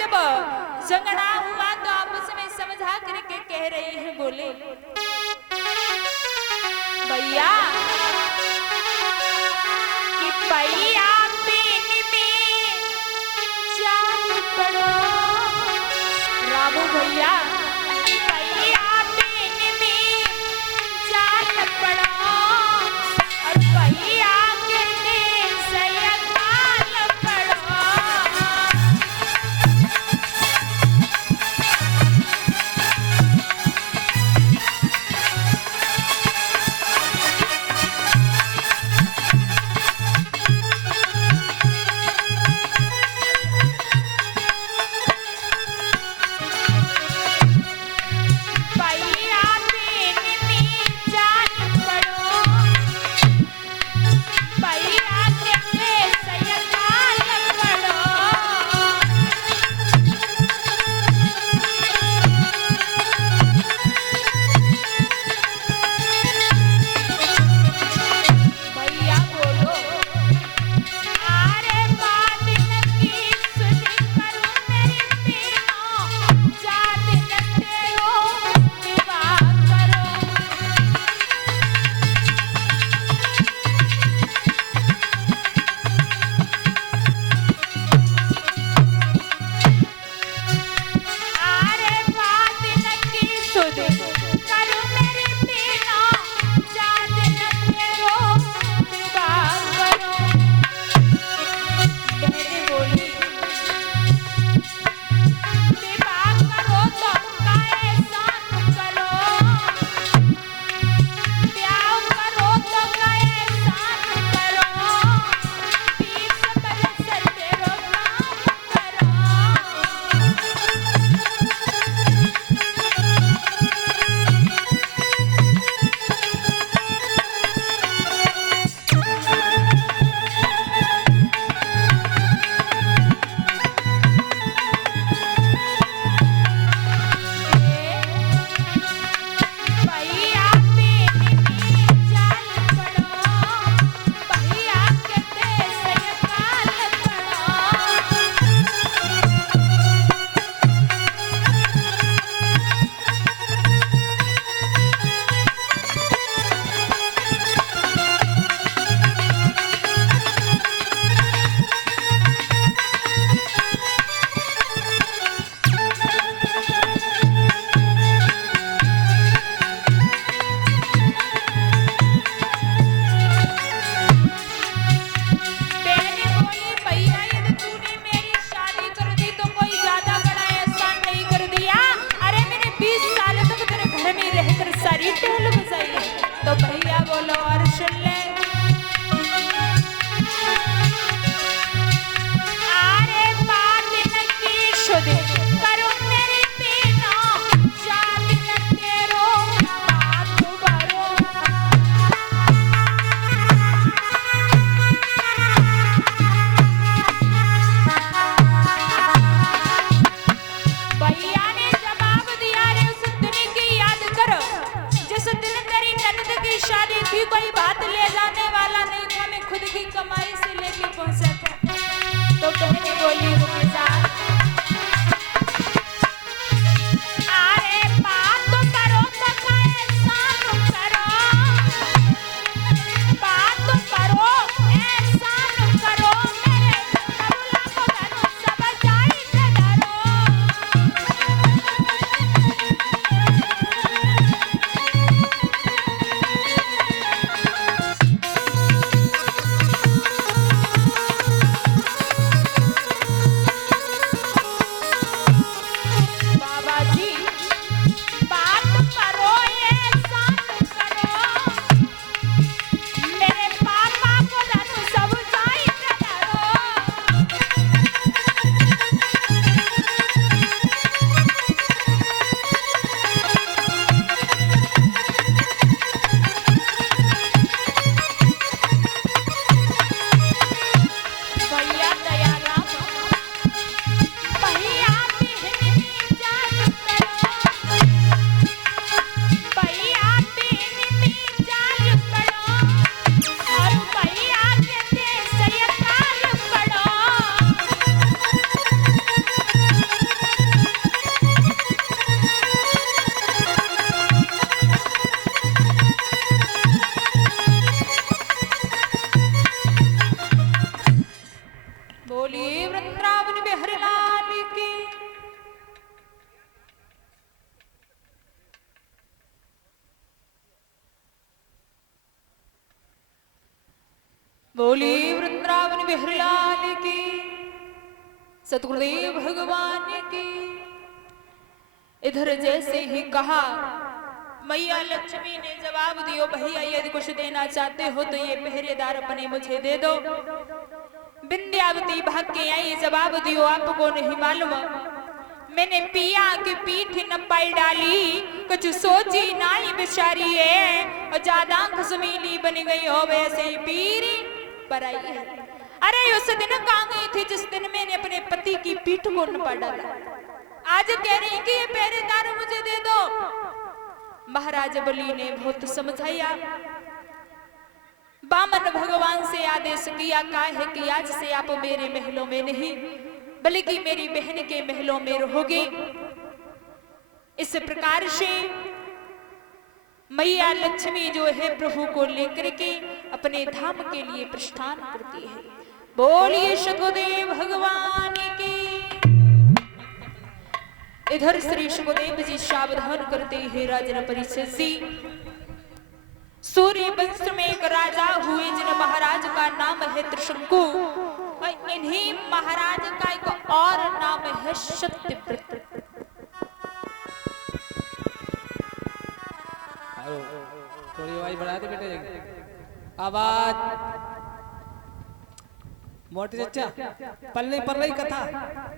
जब झगड़ा हुआ तो आपस में समझा करके कह रहे हैं, बोले भैया कि भैया पीन में चाल पड़ो, रामू भैया भैया पीन में चाल पड़ो और भैया के सयकाल पड़ो। बोली वृंदावन बिहारी लाल की, सतगुरुदेव भगवान की। इधर जैसे ही कहा, मैया लक्ष्मी ने जवाब दियो, भैया यदि कुछ देना चाहते हो तो ये पहरेदार अपने मुझे दे दो। विंध्यावती भाग के आई, जवाब दियो आपको नहीं मालूम, मैंने पिया की पीठ न पाई डाली, कुछ सोची नाई बेचारी है, और ज्यादा खसमीली बन गई हो वैसे ही पीरी पर आई है। अरे उस दिन कहाँ गई थी जिस दिन मैंने अपने पति की पीठ को न पा डाला, आज कह रही कि ये पहरेदार मुझे दे दो। महाराज बलि ने बहुत समझाया, बामन भगवान से आदेश किया काहे कि आज से आप मेरे महलों में नहीं बल्कि मेरी बहन के महलों में रहोगे। इस प्रकार से मैया लक्ष्मी जो है प्रभु को लेकर के अपने धाम के लिए प्रस्थान करती है। बोलिए सतगुरुदेव भगवान की। इधर श्री सुखदेव जी सावधान करते हैं राजन परिषद जी। सूर्य वंश में एक राजा हुए जिन महाराज का नाम है त्रिशंकु, और इन्हीं महाराज का एक और नाम है सत्यव्रत। थोड़ी आवाज बढ़ा दे बेटे, आवाज। मोटे चच्चा पल्ले पर रही कथा,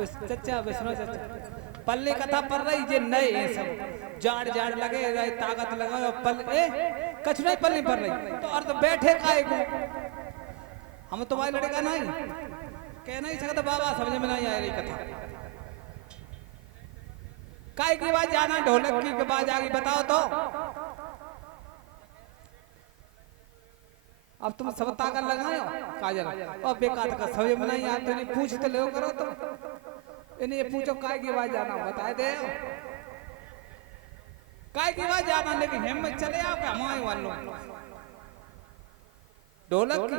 चच्चा विष्णु चच्चा पल्ले कथा पर रही जे नए ये सब जाड़ जाड़ लगे रहे ताकत लगा पल्ले कछ नहीं पल्ले पर रही तो अर्थ बैठे काहे को। हम तो भाई लड़का नहीं कह नहीं सकता बाबा, समझ में नहीं आ रही कथा काय की बात जाना, ढोलक की बात आगे बताओ तो। अब तुम सब ताकत लगाओ काजल और बेकार का समझ में नहीं आते, नहीं पूछ तो ले करो तो इन्हें ये पूछो काय की बात जाना बता दे, काय की बात जाना, लेकिन हिम्मत चले आओ क्या हमारे वालों ढोलक की।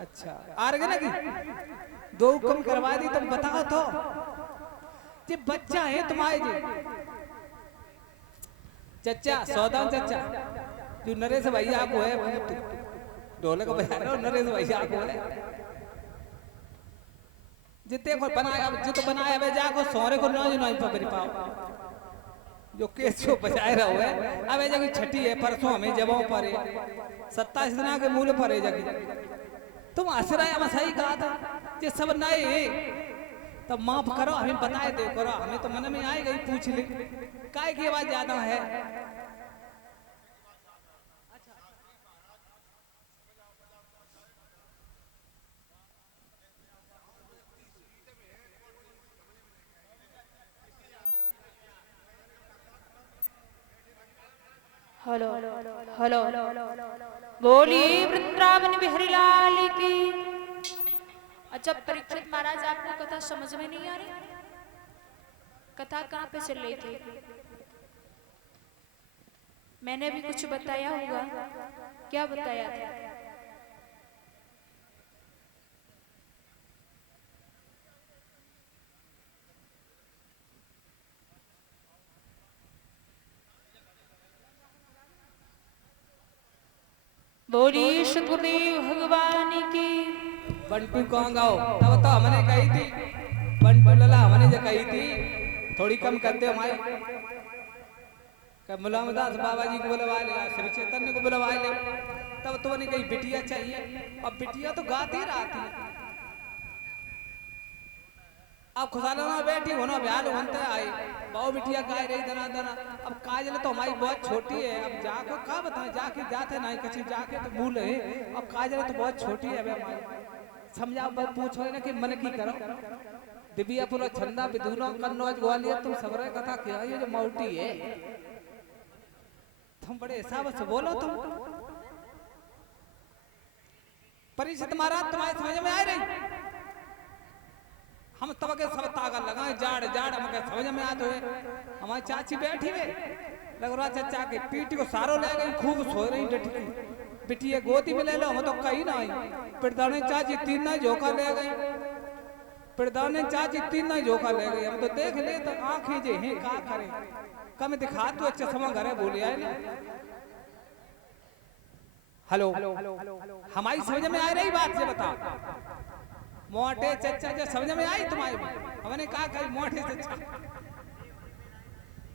अच्छा आ रहे ना कि दो कम करवा दी, तुम बताओ तो ये बच्चा है तुम्हारे जी चच्चा सौदा चच्चा जो नरेश भैया को है ढोलक बजा रहे हो, नरेश भैया को है जितने को बनाया, जो तो बनाया वे जाको सोरे को ना नहीं पकड़ पाओ, जो केस को बजाए रहो है। अब जगह छठी है परसों हमें जबाओ पर 27 दिन के मूल पर है जगह तुम आश्रय हम सही कहा था ये सब नए तब माफ करो, हमें बताए दो करो, हमें तो मन में आए गई पूछ ली काय की आवाज ज्यादा है। हेलो हेलो बोलिए वृंदावन बिहारी लाल की। अच्छा परीक्षित महाराज, आपको कथा समझ में नहीं आ रही? कथा कहाँ पे चल रही थी? मैंने भी कुछ बताया होगा, क्या बताया था? बोलिए सतगुरुदेव भगवान की। बंटू कहाँ गाओ तब तो हमने कही थी, बंटू लला हमने जो कही थी थोड़ी कम करते हमारे मुलामदास बाबा जी को बुलवा लिया, श्री चैतन्य को बुलवा लिया, तब तो नहीं कही बिटिया चाहिए। अब बिटिया तो गाती रहती है, अब खुशाला ना बैठी होना ब्याल होते आई बहु बिटिया गाय रही दना दना। अब काजल तो हमारी बहुत छोटी है, अब जाको का बताएं, जाके जाते नहीं कच्ची जाके तो भूल है। अब काजल तो बहुत छोटी है, अब समझाओ बस पूछो ना कि मन की करो दिव्या पुरो छंदा विधुनो कन्नौज ग्वालियर तुम सबरे कथा क्या ये जो मौटी है तुम बड़े हिसाब से बोलो। तुम परिषद महाराज तुम्हारे समझ में आ रही? हम तब के सब ताकत लगाए जाड़ जाड़ हमें समझ में आते हुए। हमारी चाची बैठी है लग रहा चचा के पीठ को सारो ले गई, खूब सो रही डटी बिटिया गोदी में ले लो, हम तो कहीं ना आई। प्रधान चाची 3 ना झोंका ले गई, प्रधान चाची 3 ना झोंका ले गई। हम तो देख ले तो आंखें जे हैं का करे कम दिखा तू अच्छा समय घरे बोले आए ना। हेलो, हमारी समझ में आ रही बात से बताओ। मोटे चच्चा जो समझ में आई तुम्हारी? हमने कहा कहीं मोटे चच्चा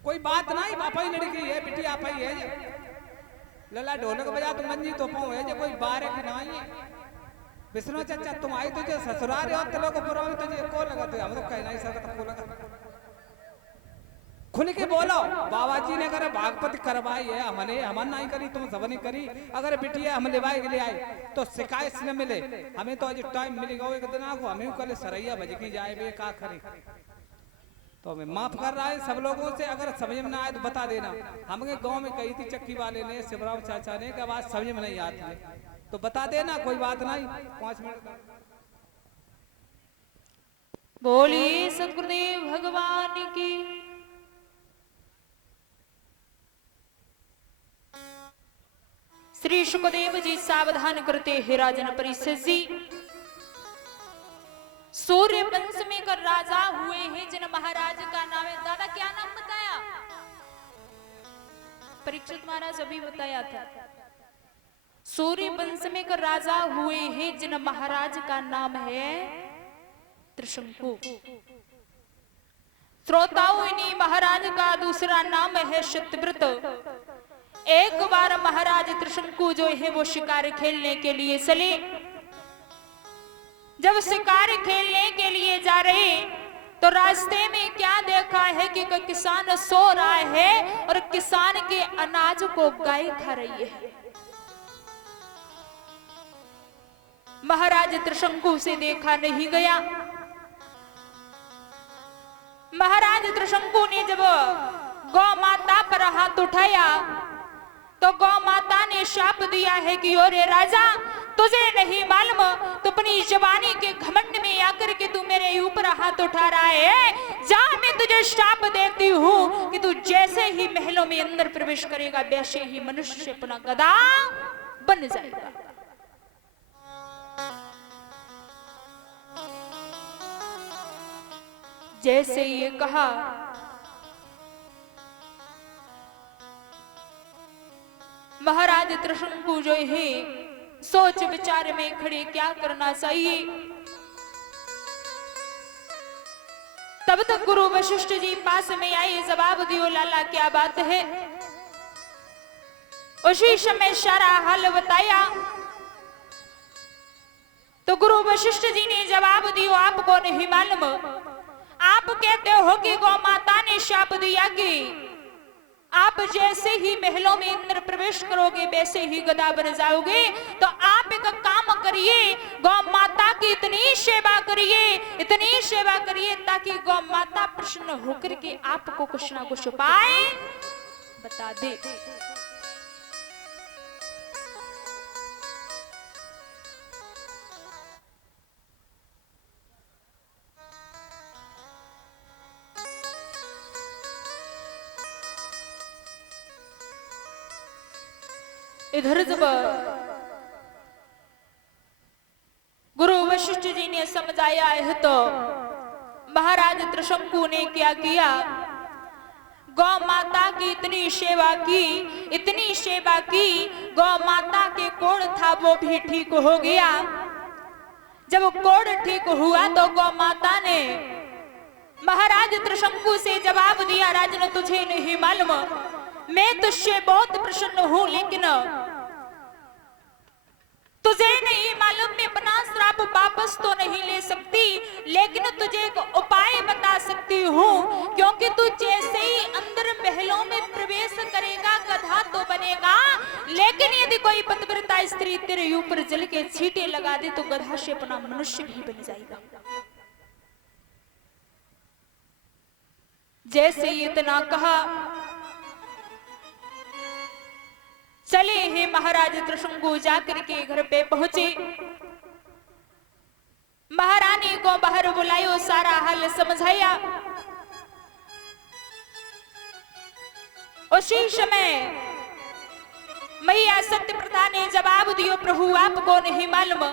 कोई बात नहीं, पापा ही लड़की है, बेटी आपा ही है। लला ढोलक बजा तो मंजी तो पाऊँ है, जो कोई बार है कि नहीं है। विष्णु चच्चा तुम आई तो जो ससुराल हो तेलों को पुराने तुझे को लगा, तो हम तो कह नहीं सकता को लगा। खुल के बोलो, बाबा जी ने अगर भागपत करवाई है, हमने हमन नहीं करी, तुम सब नहीं करी। अगर बिटिया हम लेवाए के लिए आए तो शिकायत न मिले, हमें तो आज टाइम मिलेगा एक दिन को, हमें कल सरैया भजकी जाए बे का करे। तो हमें माफ कर रहा है सब लोगों से, अगर समझ में ना आए तो बता देना। हमें गांव में कही थी चक्की वाले ने, शिवराम चाचा ने, कि आवाज समझ में नहीं आती है तो बता देना, कोई बात नहीं। 5 मिनट बोलिए सतगुरुदेव भगवान की। श्री सुखदेव जी सावधान करते हैं राजन परिषद जी। सूर्य वंश में कर राजा हुए हैं जिन महाराज का नाम है, दादा क्या नाम बताया? परीक्षित महाराज अभी बताया था। सूर्य वंश में कर राजा हुए हैं जिन महाराज का नाम है त्रिशंकु। श्रोताओं इन्हीं महाराज का दूसरा नाम है सत्यव्रत। एक बार महाराज त्रिशंकु जो है वो शिकार खेलने के लिए चले। जब शिकार खेलने के लिए जा रहे तो रास्ते में क्या देखा है कि कोई किसान सो रहा है और किसान के अनाज को गाय खा रही है। महाराज त्रिशंकु से देखा नहीं गया। महाराज त्रिशंकु ने जब गौ माता पर हाथ उठाया तो गौ माता ने शाप दिया है कि ओरे राजा, तुझे नहीं मालूम तो अपनी जवानी के घमंड में आकर के तू मेरे ऊपर हाथ उठा रहा है। जा, मैं तुझे शाप देती हूँ कि तू जैसे ही महलों में अंदर प्रवेश करेगा वैसे ही मनुष्य अपना गधा बन जाएगा। जैसे ये कहा महाराज त्रिशंकु जो है सोच विचार में खड़े क्या करना चाहिए। तब तक गुरु वशिष्ठ जी पास में आए, जवाब दियो लाला क्या बात है। उसी समय सारा हाल बताया तो गुरु वशिष्ठ जी ने जवाब दियो आपको नहीं मालूम। आप कहते हो कि गौ माता ने शाप दिया कि आप जैसे ही महलों में अंदर प्रवेश करोगे वैसे ही गधा बन जाओगे। तो आप एक काम करिए, गौ माता की इतनी सेवा करिए ताकि गौ माता प्रसन्न होकर के आपको कुछ ना कुछ उपाय बता दे। इधर जब गुरु वशिष्ठ जी ने समझाया है तो महाराज त्रिशंकु ने क्या किया, गौ माता की इतनी सेवा की, गौ माता के कोढ़ था वो भी ठीक हो गया। जब कोढ़ ठीक हुआ तो गौ माता ने महाराज त्रिशंकु से जवाब दिया, राजन तुझे नहीं मालूम, मैं तुझसे बहुत प्रसन्न हूं, लेकिन तुझे नहीं मालूम मैं अपना श्राप वापस तो नहीं ले सकती, लेकिन तुझे एक उपाय बता सकती हूँ। क्योंकि तू जैसे ही अंदर महलों में प्रवेश करेगा गधा तो बनेगा, लेकिन यदि कोई पतिव्रता स्त्री तेरे ऊपर जल के छींटे लगा दे तो गधा से अपना मनुष्य भी बन जाएगा। जैसे इतना कहा चले ही महाराज त्रिशंकु जाकर के घर पे पहुंचे। महारानी को बाहर बुलायो, सारा हाल समझाया। उसी समय मैया सत्यप्रभा ने जवाब दियो, प्रभु आपको नहीं मालूम,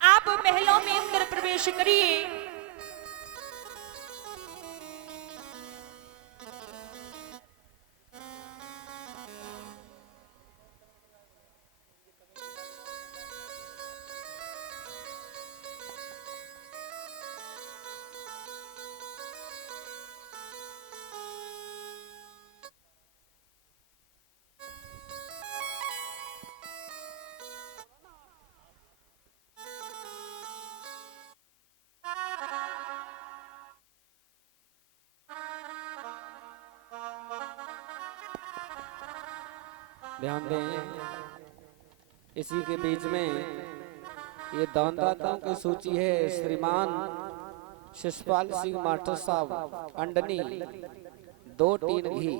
आप महलों में अंदर प्रवेश करिए। ध्यान दें। इसी के बीच में ये दानदाताओं की सूची है। श्रीमान शिषपाल सिंह मास्टर साहब, अंडनी 2 टीन घी।